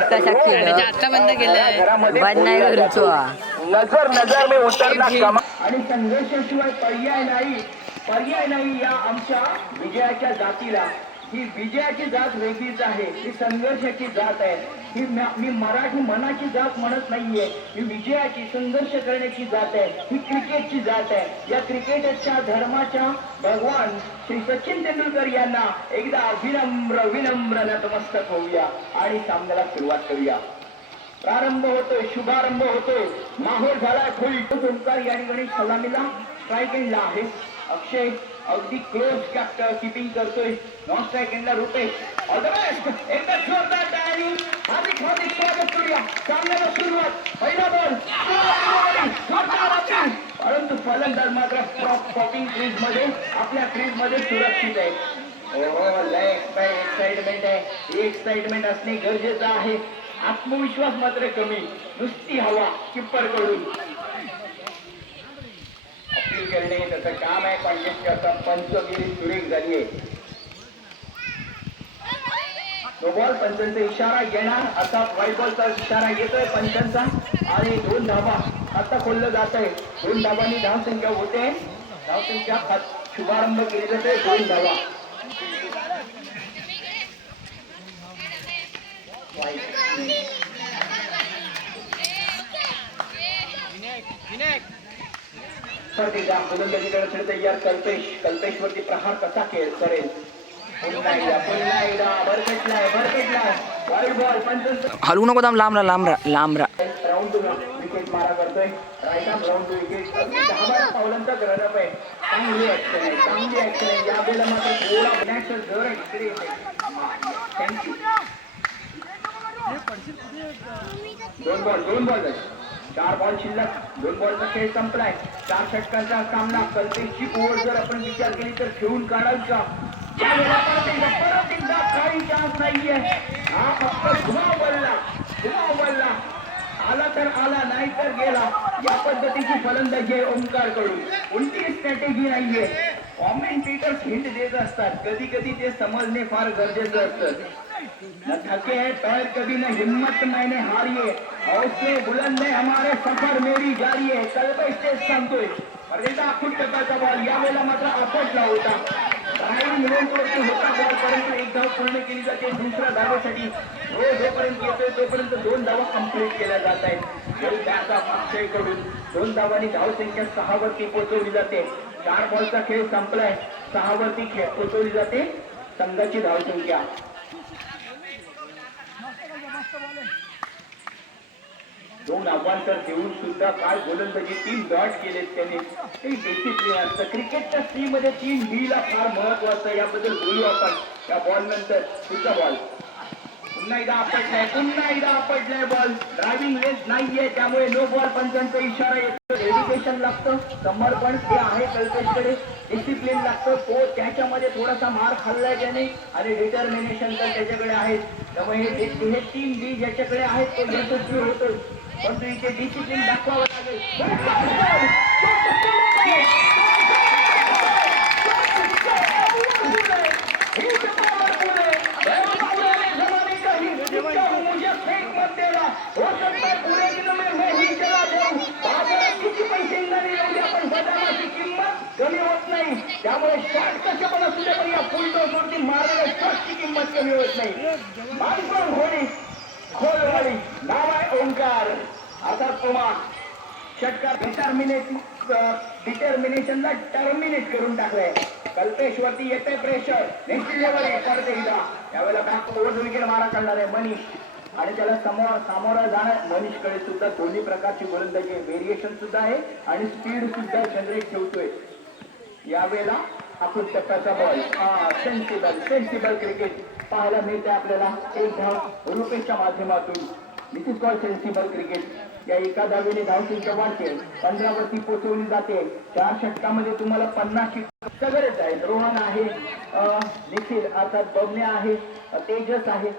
कशा केलं आता बंद केलंय बंद नाही करूचो नजर नजर में उतरना कमा आणि संघर्षाशिवाय पर्याय नाही या आमच्या विजयाच्या जातीला. ही विजयाची जात वेगळीच आहे, ही संघर्षाची जात आहे. ही मी मराठी मनाची जात म्हणत नाहीये, ही विजयाची संघर्ष करण्याची जात आहे, ही क्रिकेटची जात आहे. या क्रिकेटच्या धर्माच्या भगवान श्री सचिन तेंडुलकर यांना एकदा विनम्र विनम्र नतमस्तक होऊया आणि सामन्याला सुरुवात करूया. प्रारंभ होतोय, शुभारंभ होतोय, माहोल झालाय फुल. ओंकार या ठिकाणी सलामीला स्ट्राईक एंडला आहे. अक्षय अगदी क्लोज कॅप्टन किपिंग करतोय. नॉन स्ट्राईक एंडला रुपेश. All the best. एकदा जोरदार टाळी. हार्दिक हार्दिक स्वागत करूया. सामन्याला सुरुवात. पहिला बॉल. परंतु फलंदाज मात्र पॉपिंग क्रीज मध्ये आपल्या क्रीज मध्ये सुरक्षित आहे. एक्साइटमेंट आहे, ही एक्साइटमेंट असणे गरजेचं आहे. आत्मविश्वास मात्र कमी, नुसती हवा किप्पर कडून अपील करणे त्याचं काम आहे. पंचायत पंचगिरी सुरेख झाली आहे. No ball. पंचांचा इशारा येणार, असा व्हाईट बॉलचा इशारा येतोय पंचांचा आणि 2 धाबा आता खोललं जात आहे. 2 धाबांनी धावसंख्या होते. धावसंख्या शुभारंभ केली जाते. 2 धाबा. गोलंदाजीकडे तयार कल्पेशवरती प्रहार कसा करेल. हलवू नको दाम लांबरा लांबरा लांबरा राऊंड विकेट मारा करतोय. राईट आर्म राऊंड विकेट 10-12 पावलांचा रनअप आहे. चांगली ऍक्शन आहे, चांगली ऍक्शन आहे. या वेळेला मात्र थोडा नॅशनल जर इकडे थँक्यू. 2 बॉल 4 बॉल शिल्लक. 2 बॉलचा खेळ संपलाय. 4 षटकांचा सामना. कल्पेशची ओव्हर जर आपण विचार केली तर खेळून काढाल का? परत एकदा काही चान्स नाहीये. हा फक्त घुमाव बोलला. आला तर आला, नाही तर गेला. या पद्धतीची फलंदाजी आहे ओंकार कडून. कोणती स्ट्रॅटेजी नाहीये. कॉमेंटेटर्स हिंट देत असतात, कधी कधी ते समजणे फार गरजेचं असतं. न थके है पैर कभी न हिम्मत मैंने हारिये, हौसले बुलंद है हमारे सफर मेरी जारी है. कल्पेश तेच सांगतोय. अखूट टप्प्याचा बॉल या वेळेला मात्र आपटला होता. होता बॉल, परंतु 1 धाव पूर्ण केली जाते. दुसऱ्या धावेसाठी जोपर्यंत येतोय तोपर्यंत 2 धावा कंप्लीट केल्या जात आहेत. अक्षयकडून 2 धावांनी धावसंख्या 6 वरती पोहोचवली जाते. 4 बॉलचा खेळ संपलाय. 6 वरती पोहोचवली जाते संघाची धावसंख्या. 2 आव्हान देऊन सुद्धा काय गोलंदाजी 3 डॉट केलेत त्यांनी. ते डिसिप्लिन असतं क्रिकेटच्या स्त्री मध्ये. 3 डी ला फार महत्वाचं, याबद्दल बोलू आपण. त्या बॉल नंतर पुढचा बॉल. पुन्हा एकदा आपटलाय बॉल. ड्रायव्हिंग रेंज नाहीये, त्यामुळे नो बॉल. पंचांचा इशारा येतो. डेडिकेशन लागतं, समर्पण ते आहे कल्पेशकडे. डिसिप्लिन लागतं, तो त्याच्यामध्ये थोडासा मार खाल्लाय त्याने आणि डिटर्मिनेशन तर त्याच्याकडे आहे. त्यामुळे हे 3 डी ज्याच्याकडे आहेत तो यशस्वी होतो. परंतु इथे डिसिप्लिन दाखवावं लागेल. कमी होत नाही, त्यामुळे शॉट कसे पण असू द्या, पण या फुल टॉसवरती मारलेल्या शॉटची किंमत कमी होत नाही. माणसं होणी खोलवाडी नाव आहे ओंकार. अर्थात कुमार षटकार डिटर्मिनेशनला टर्मिनेट करून टाकलंय. कल्पेशवरती येते प्रेशर. नेक्स्ट लेवल आहे करते हिला. यावेळेला बॅक ओव्हर विकेट मारा करणार आहे मनीष आणि त्याला सामोरं जाणार. मनीषकडे सुद्धा दोन्ही प्रकारची गोलंदाजी व्हेरिएशन सुद्धा आहे आणि स्पीड सुद्धा जनरेट ठेवतोय. यावेळेला आपण टप्प्याचा बॉल. सेन्सिबल क्रिकेट पाहायला मिळते आपल्याला. 1 धाव रुपेशच्या माध्यमातून. दिस इज कॉल्ड सेन्सिबल क्रिकेट. या एका धावेने धावसंख्या वाढते. 15 वरती पोहोचवली जाते. 4 षटकामध्ये तुम्हाला 50 सगळेच आहेत. रोहन आहे, निखिल अर्थात बबन्या आहे, तेजस आहे.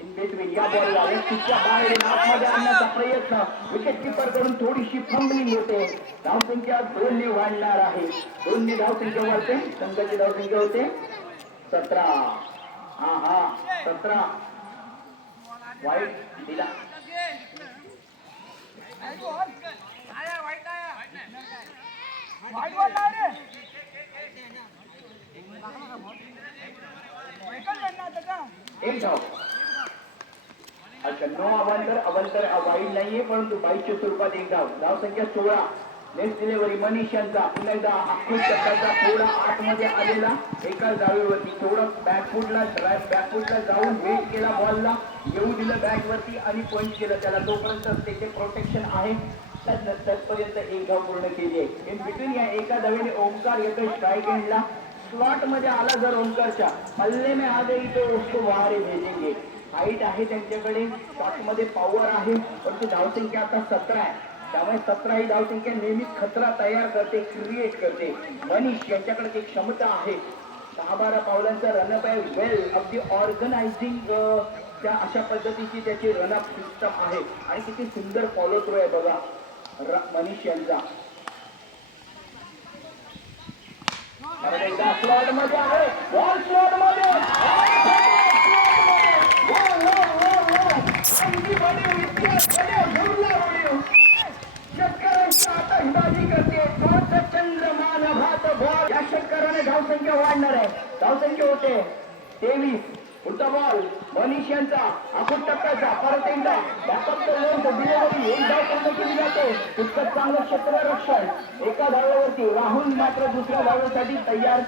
इन बिटवीन या बॉलला व्यक्तीच्या बाहेर आतमध्ये आणण्याचा प्रयत्न. विकेट किपर कडून थोडीशी फंबलिंग होते. धावसंख्या 2 ने वाढणार आहे. 2 ने धावसंख्या वाढते. संघाची धावसंख्या होते 17. 17. वाईट दिला. एक धाव. अच्छा, नो अवंतर वाईट नाहीये, परंतु 22च्या स्वरूपात एक धाव. धाव संख्या 16. नेक्स्ट डिलिव्हरी मनीष यांचा पुन्हा एकदा अख्खूच टप्प्याचा थोडा आतमध्ये आलेला एका धावेवरती थोडं बॅकफुटला जाऊन वेट केला, बॉलला येऊ दिलं बॅटवरती आणि पॉइंट केलं त्याला. तोपर्यंत त्याचे प्रोटेक्शन आहे. तत्पर्यंत एक धाव पूर्ण केली आहे. इन बिटवीन या एका धावेने ओंकार येतोय स्ट्राईक एंडला. स्लॉट मध्ये आला जर ओंकारच्या हल्ले में आ गई तो उसको बाहेर भेजेंगे. हाईट आहे त्यांच्याकडे, शॉट मध्ये पॉवर आहे, परंतु धावसंख्या आता 17 आहे. त्यामुळे 17 ही धावसंख्या नेहमीच खतरा तयार करते, क्रिएट करते. मनीष यांच्याकडे ती क्षमता आहे. 10-12 पावलांचा रनअप आहे. वेल अगदी ऑर्गनायझिंग त्या अशा पद्धतीची त्याची रनअप सिस्टम आहे आणि किती सुंदर फॉलो थ्रू आहे बघा मनीष यांचा. स्लॉट मध्ये आहे, बॉल स्लॉट मध्ये शेतकऱ्यांची आतषबाजी करते. चंद्रमान भात बॉल. या शेतकऱ्याने धावसंख्या वाढणार आहे. धावसंख्या होते 23. पुढचा बॉल मनीष यांचा अखूट टप्प्याचा परत एकदा डिलिव्हरी एक धाव पूर्ण केली जाते. तितकंच चांगलं क्षेत्ररक्षण एका धावेवरती. राहुल मात्र दुसऱ्या धावेसाठी तयार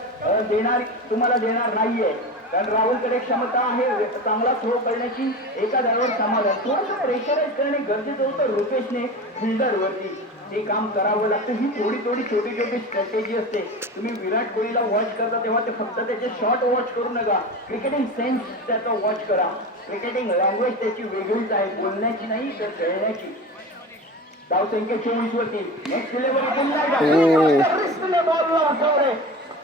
तुम्हाला देणार नाहीये, कारण राहुलकडे क्षमता आहे चांगला थ्रो करण्याची. एका धावेवर समाधान. थोडंसं प्रेशराईज करणे गरजेचं होतं रुपेशने फिल्डरवरती. ते काम करावं लागतं. ही थोडी छोटी स्ट्रॅटेजी असते. तुम्ही विराट कोहलीला वॉच करता तेव्हा ते फक्त त्याचे शॉट वॉच करू नका, क्रिकेटिंग सेन्स त्याचा वॉच करा. क्रिकेटिंग लँग्वेज त्याची वेगळीच आहे, बोलण्याची नाही तर खेळण्याची. धावसंख्या 24 वरती. नेक्स्ट डिलिव्हरी पुन्हा बॉल.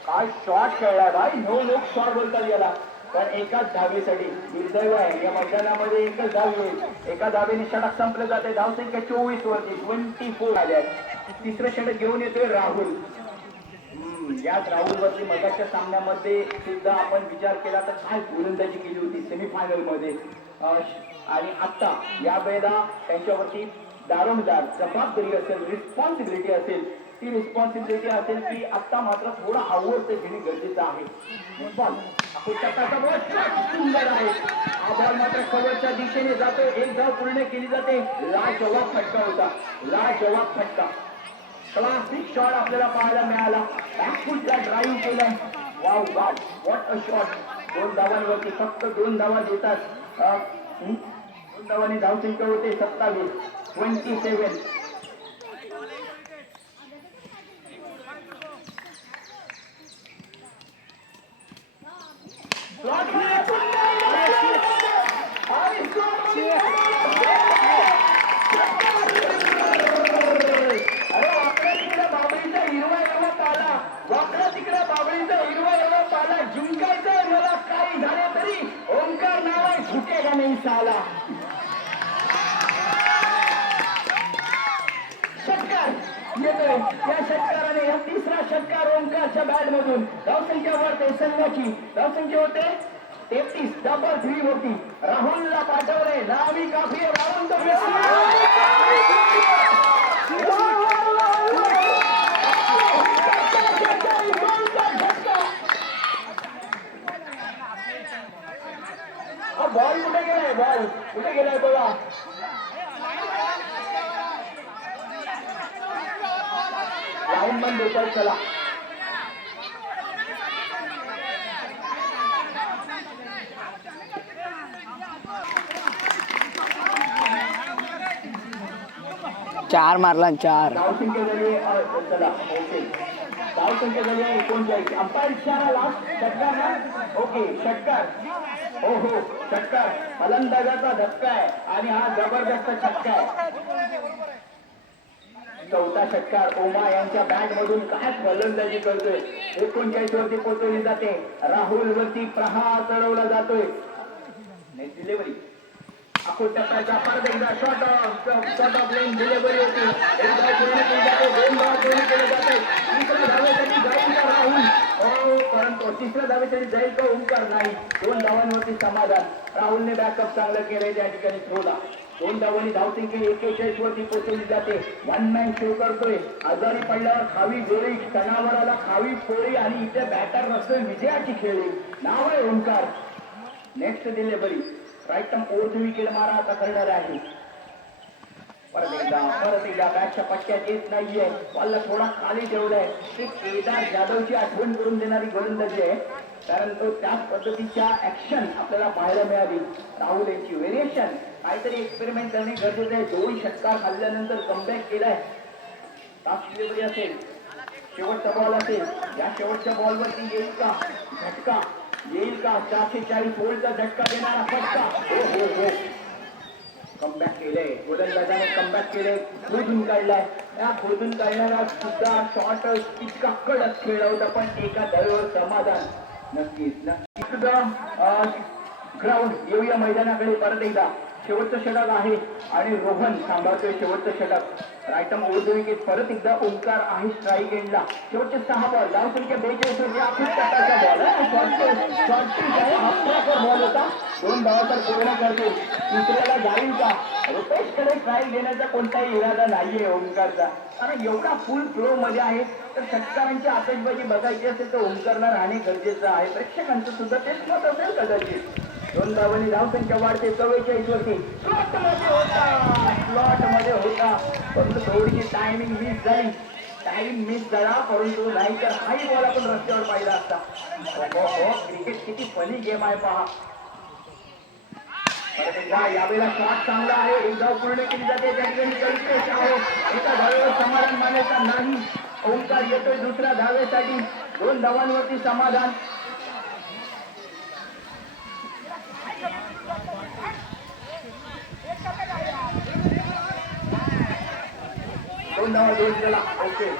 काय शॉट खेळलाय भाई, नो लुक शॉट बोलतात याला, कारण एकाच धावेसाठी. दुर्दैव आहे या मैदानामध्ये एकच धाव येईल. एका धावेने षटक संपलं जाते. धावसंख्या 24 वरती 24 आल्या. तिसरं षटक घेऊन येतोय राहुल. याच राहुल वरती मगाच्या सामन्यामध्ये सुद्धा आपण विचार केला तर काय गोलंदाजी केली होती सेमीफायनल मध्ये. आणि आता या वेळेला त्यांच्यावरती दारोमदार जबाबदारी असेल, रिस्पॉन्सिबिलिटी असेल. ती रिस्पॉन्सिबिलिटी असेल की आता मात्र थोडं आवडतं घेणे गरजेचं आहे. सुंदर आहे हा बॉल, मात्र कव्हरच्या दिशेने जातो. एक धाव पूर्ण केली जाते. लाजवाब फटका होता, लाजवाब फटका. क्लासिक शॉट आपल्याला पाहायला मिळाला. बॅकफुटला ड्राईव्ह केलाय. Wow wow, what a shot. 2 धावांवरती फक्त 2 धावा देतात. 2 धावांनी धावसंख्या होते 27. जिंकायचंय मला, काही झाले तरी ओंकार नाव आहे, झुकेगा नाही साला. षटकार येतोय. या षटकाराने या तिसरा षटकार ओंकारच्या बॅट मधून. धावसंख्या वाढते संघाची. धावसंख्या होते 33. डबल 3 होती. राहुलला पाठवले. नावी काफी राहुल तो बॉल कुठे गेलाय, बॉल कुठे गेलाय बघा. लाईन बंद होतात. चला चार मारला 4. धावसंख्या झाली. चला ओके, धावसंख्या झाली 39. अंपायर इशारा लास्ट षटकार ना. ओके षटकार. हो हो षटकार. फलंदाजाचा धक्का आहे आणि हा जबरदस्त षटका आहे. चौथा षटकार. ओमा यांच्या बॅट मधून काय फलंदाजी करतोय. 39 वरती पोहोचवली जाते. राहुल वरती प्रहार चढवला जातोय. नेक्स्ट डिलिव्हरी त्याचा परत एकदा शॉर्ट ऑफ लाईन डिलिव्हरी होती. एक धाव पूर्ण केली जाते, 2 धाव पूर्ण केले जाते. तिसऱ्या धावेसाठी जाईल का राहुल? हो, परंतु तिसऱ्या धावेसाठी जाईल का ओंकार? नाही. 2 धावांवरती समाधान. राहुलने बॅकअप चांगलं केलंय त्या ठिकाणी थ्रोला. 2 धावांनी धावसंख्या 41 वरती पोहोचवली जाते. वन मॅन शो करतोय. आजारी पडल्यावर खावी गोळी, तणावराला खावी पोळी आणि इथे बॅटर नसतोय विजयाची खेळी. नाव आहे Omkar. Next delivery right fourth wicket मारा आता करणार आहे. परत एकदा बॅटच्या पट्ट्यात येत नाहीये. बॉलला थोडा खाली ठेवलाय. ते केदार जाधवची आठवण करून देणारी गोलंदाजी आहे, कारण तो त्याच पद्धतीच्या ऍक्शन आपल्याला पाहायला मिळाली. राहुल यांची व्हेरिएशन काहीतरी एक्सपेरिमेंट करणे गरजेचे आहे. 2 षटकार खाल्ल्यानंतर कमबॅक केलाय. टास्क डिलिव्हरी असेल, शेवटचा बॉल असेल. या शेवटच्या बॉलवरती येईल का झटका? येईल का 440 व्होल्टचा झटका देणारा फटका? हो हो हो, कमबॅक केलंय गोलंदाजाने. कमबॅक केलंय, खोदून काढलाय. या खोदून काढणारा सुद्धा शॉर्ट इतका कडक खेळला होता, पण एका धावेवर समाधान. नक्कीच ग्राउंड येऊया मैदानाकडे परत एकदा. शेवटचं षटक आहे आणि रोहन सांभाळतोय शेवटचं षटक. Right arm over wicket. परत एकदा ओंकार आहे स्ट्राईक एंडला. शेवटचे 6 बॉल, धावसंख्या 42 होती. खूप टप्प्याचा बॉल आहे. बॉल होता. 2 धावा तर पूर्ण करतो. तिसऱ्याला जाईल का? रुपेशकडे स्ट्राईक देण्याचा कोणताही इरादा नाहीये ओंकारचा, कारण एवढा फुल फ्लो मध्ये आहे. तर षटकारांची आतषबाजी बघायची असेल तर ओंकारला राहणे गरजेचं आहे. प्रेक्षकांचं सुद्धा तेच मत असेल कदाचित. 2 धावांनी धावसंख्या वाढते 44 वरती. स्लॉट मध्ये होता, परंतु थोडीशी टायमिंग मिस झाली. मिस झाला, परंतु नाही तर हाही बॉल आपण रस्त्यावर पाहिला असता. क्रिकेट किती फनी गेम आहे पहा. यावेळेला शॉट चांगला आहे. 1 धाव पूर्ण केली जाते. त्या ठिकाणी कल्पेश आहे. एका धावेवर समाधान मानायचा नाही. ओंकार येतोय दुसऱ्या धावेसाठी. 2 धावांवरती समाधान. 2 धावा 2 केला. ओके,